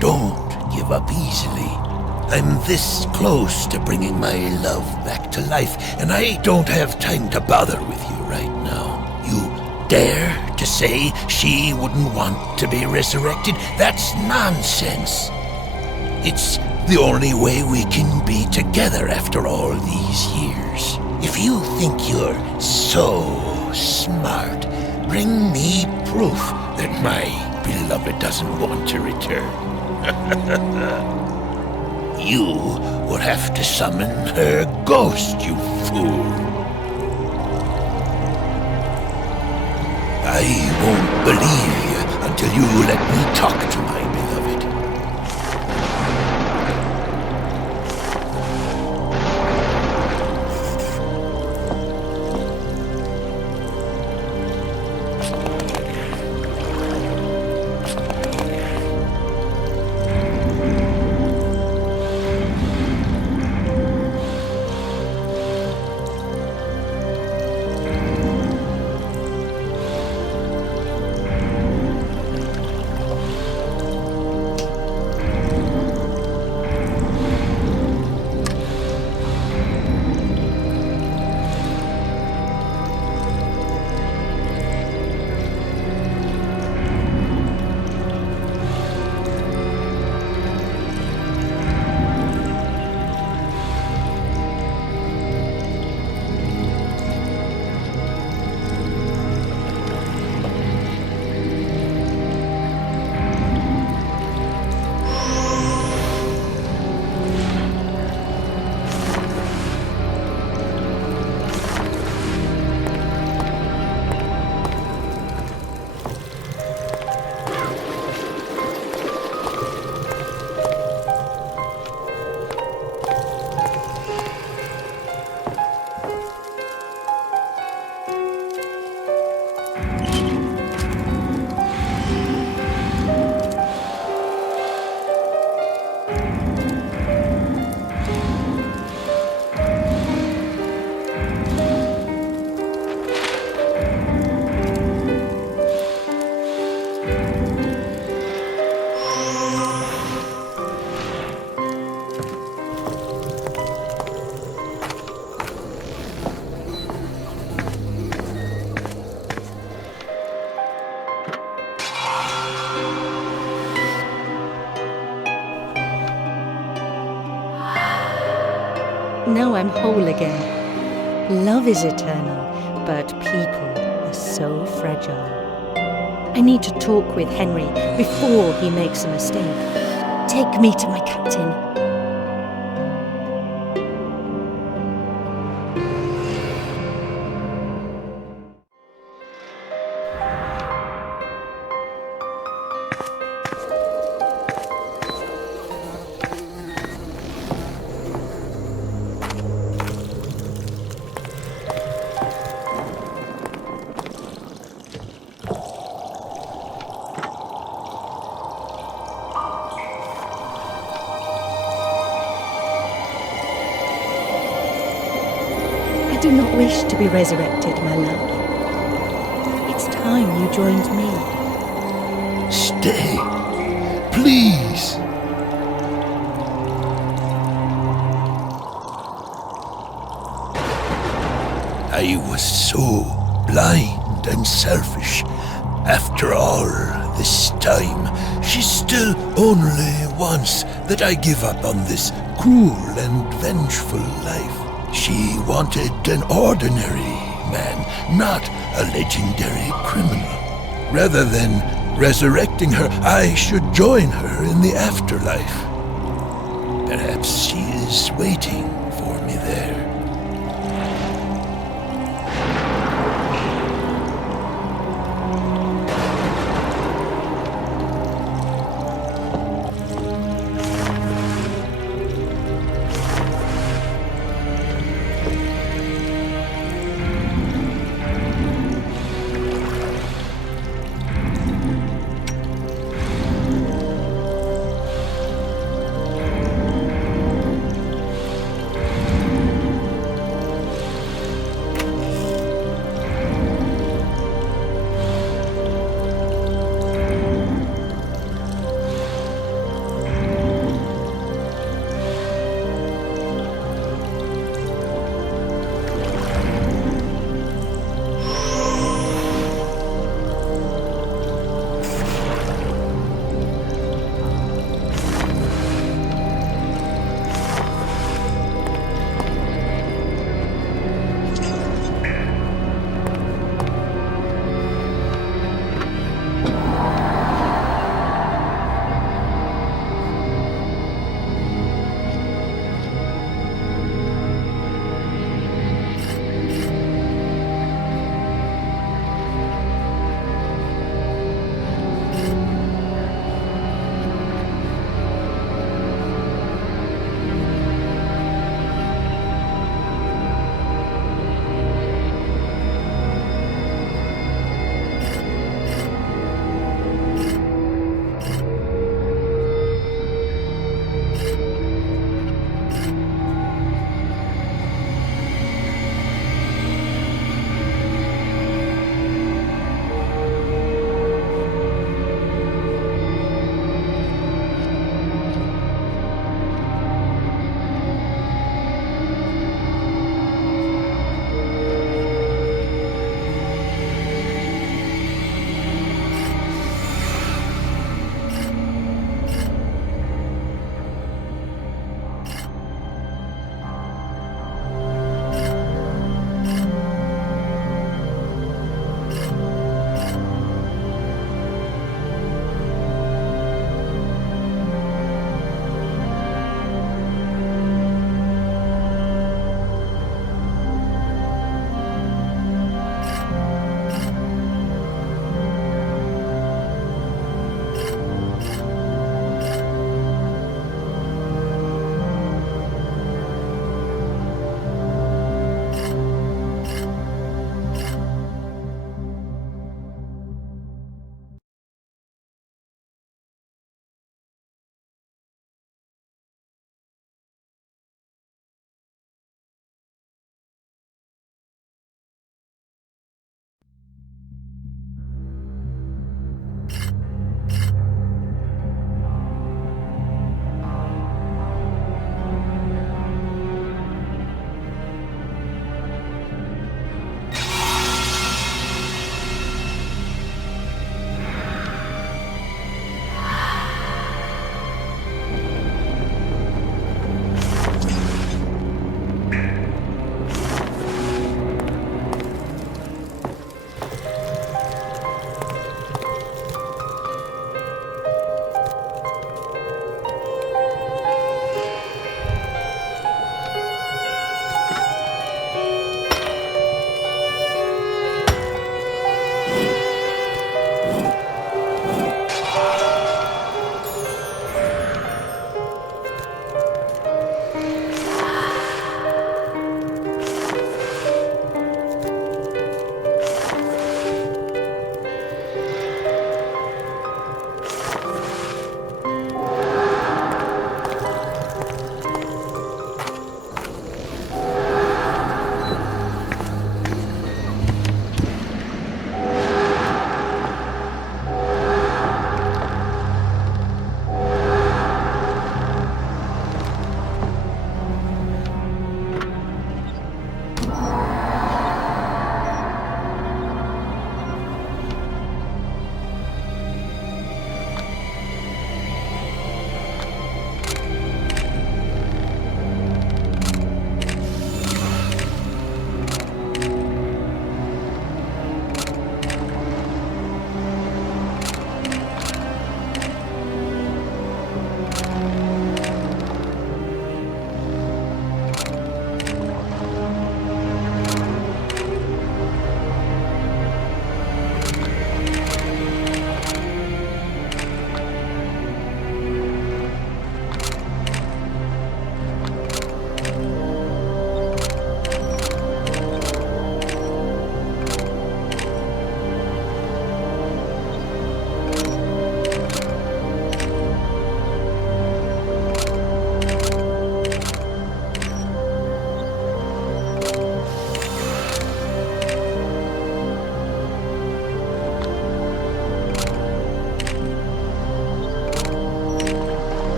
don't give up easily. I'm this close to bringing my love back to life, and I don't have time to bother with you right now. You dare to say she wouldn't want to be resurrected? That's nonsense. It's the only way we can be together after all these years. If you think you're so smart, bring me proof that my beloved doesn't want to return. You will have to summon her ghost, you fool. I won't believe you until you let me talk to my beloved. Now I'm whole again. Love is eternal, but people are so fragile. I need to talk with Henry before he makes a mistake. Take me to my captain. I do not wish to be resurrected, my love. It's time you joined me. Stay, please. I was so blind and selfish. After all this time, she still only wants that I give up on this cruel and vengeful life. She wanted an ordinary man, not a legendary criminal. Rather than resurrecting her, I should join her in the afterlife. Perhaps she is waiting for me there.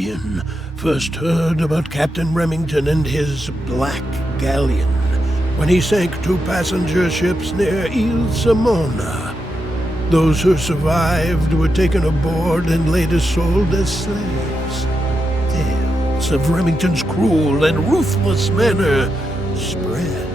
Caribbean first heard about Captain Remington and his Black Galleon when he sank 2 passenger ships near Ile Simona. Those who survived were taken aboard and later sold as slaves. Tales of Remington's cruel and ruthless manner spread.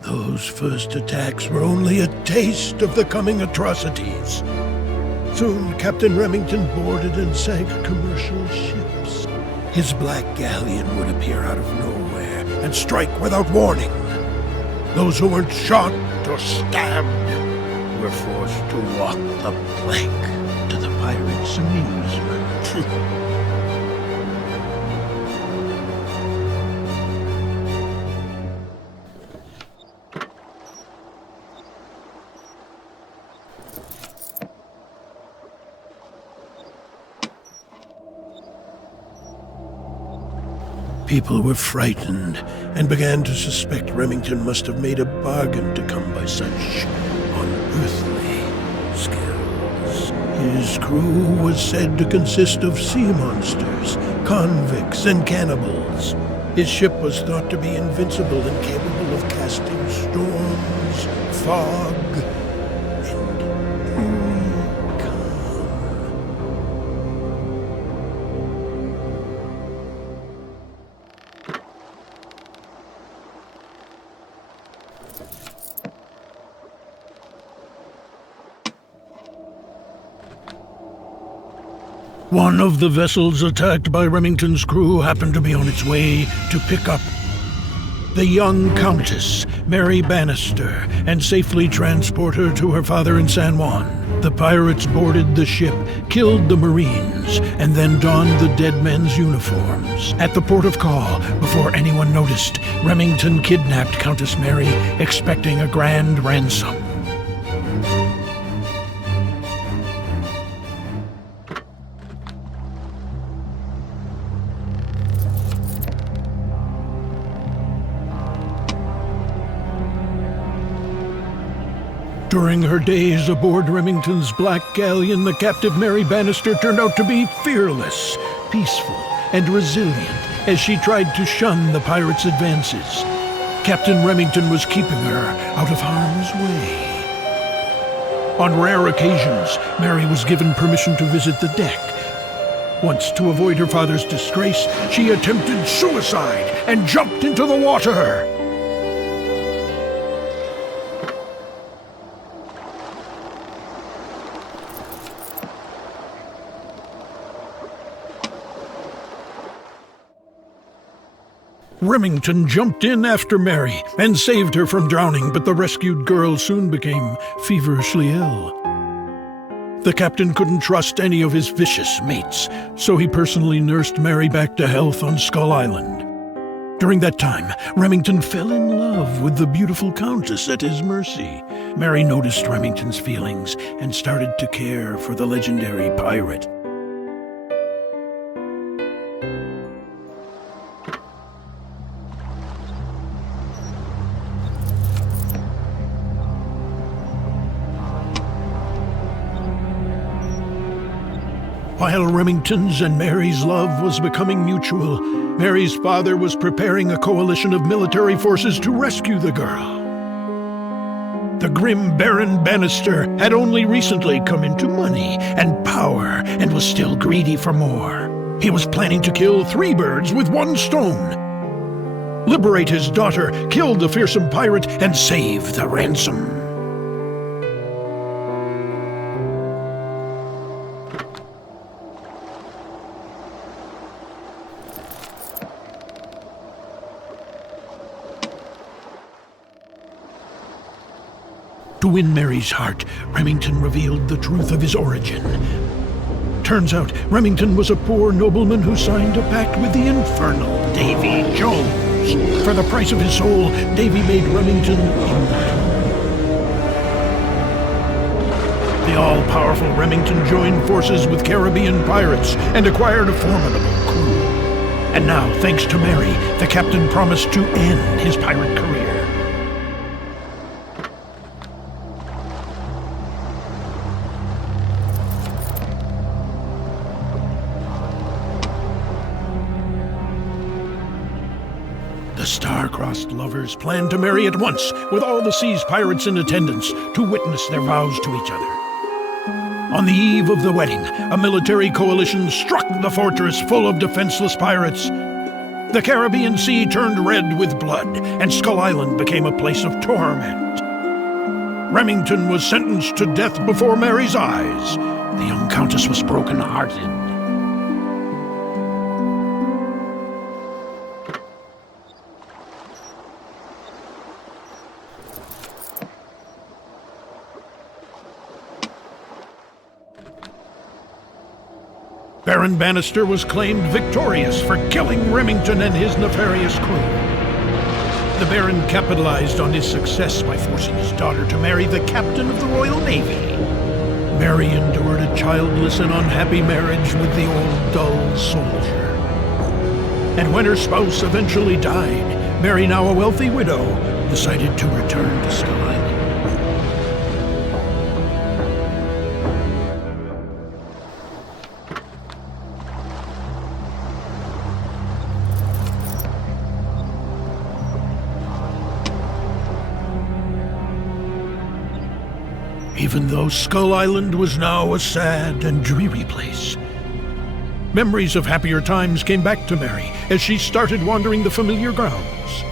Those first attacks were only a taste of the coming atrocities. Soon, Captain Remington boarded and sank commercial ships. His Black Galleon would appear out of nowhere and strike without warning. Those who weren't shot or stabbed were forced to walk the plank to the pirates' amusement. People were frightened and began to suspect Remington must have made a bargain to come by such unearthly skills. His crew was said to consist of sea monsters, convicts, and cannibals. His ship was thought to be invincible and capable of casting storms, fog, and eerie calm. One of the vessels attacked by Remington's crew happened to be on its way to pick up the young Countess, Mary Bannister, and safely transport her to her father in San Juan. The pirates boarded the ship, killed the Marines, and then donned the dead men's uniforms. At the port of call, before anyone noticed, Remington kidnapped Countess Mary, expecting a grand ransom. During her days aboard Remington's Black Galleon, the captive Mary Bannister turned out to be fearless, peaceful, and resilient as she tried to shun the pirates' advances. Captain Remington was keeping her out of harm's way. On rare occasions, Mary was given permission to visit the deck. Once, to avoid her father's disgrace, she attempted suicide and jumped into the water. Remington jumped in after Mary and saved her from drowning, but the rescued girl soon became feverishly ill. The captain couldn't trust any of his vicious mates, so he personally nursed Mary back to health on Skull Island. During that time, Remington fell in love with the beautiful Countess at his mercy. Mary noticed Remington's feelings and started to care for the legendary pirate. While Remington's and Mary's love was becoming mutual, Mary's father was preparing a coalition of military forces to rescue the girl. The grim Baron Bannister had only recently come into money and power and was still greedy for more. He was planning to kill 3 birds with 1 stone. Liberate his daughter, kill the fearsome pirate, and save the ransom. To win Mary's heart, Remington revealed the truth of his origin. Turns out, Remington was a poor nobleman who signed a pact with the infernal Davy Jones. For the price of his soul, Davy made Remington immortal. The all-powerful Remington joined forces with Caribbean pirates and acquired a formidable crew. And now, thanks to Mary, the captain promised to end his pirate career. The star-crossed lovers planned to marry at once, with all the sea's pirates in attendance to witness their vows to each other. On the eve of the wedding, a military coalition struck the fortress full of defenseless pirates. The Caribbean Sea turned red with blood, and Skull Island became a place of torment. Remington was sentenced to death before Mary's eyes. The young countess was broken-hearted. Baron Bannister was claimed victorious for killing Remington and his nefarious crew. The Baron capitalized on his success by forcing his daughter to marry the captain of the Royal Navy. Mary endured a childless and unhappy marriage with the old, dull soldier. And when her spouse eventually died, Mary, now a wealthy widow, decided to return to Skull Island. Even though Skull Island was now a sad and dreary place, memories of happier times came back to Mary as she started wandering the familiar grounds.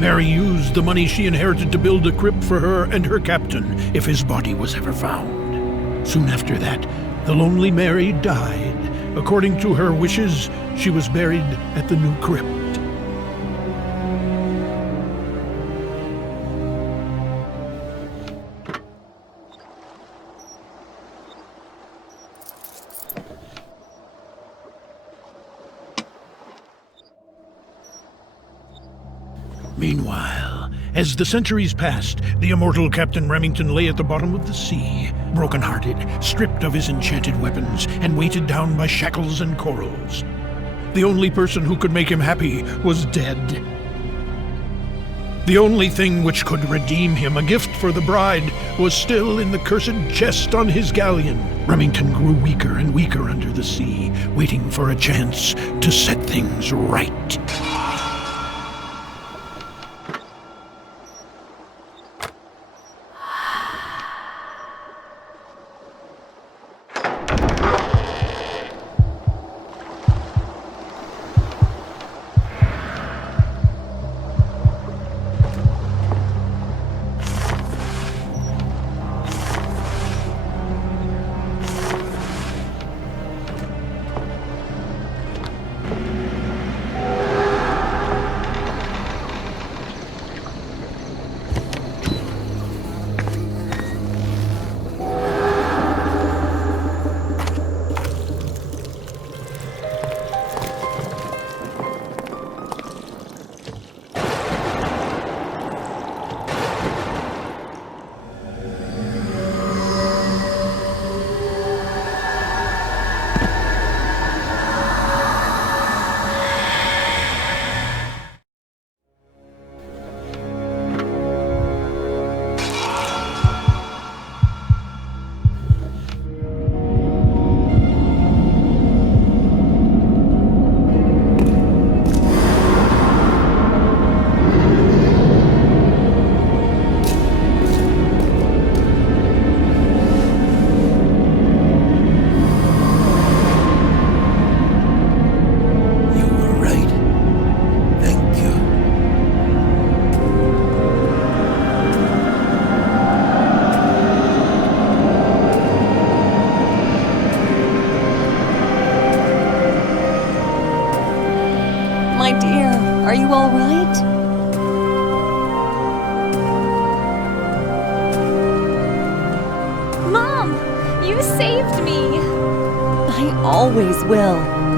Mary used the money she inherited to build a crypt for her and her captain if his body was ever found. Soon after that, the lonely Mary died. According to her wishes, she was buried at the new crypt. Meanwhile, as the centuries passed, the immortal Captain Remington lay at the bottom of the sea, broken-hearted, stripped of his enchanted weapons, and weighted down by shackles and corals. The only person who could make him happy was dead. The only thing which could redeem him, a gift for the bride, was still in the cursed chest on his galleon. Remington grew weaker and weaker under the sea, waiting for a chance to set things right. My dear, are you all right? Mom, you saved me! I always will.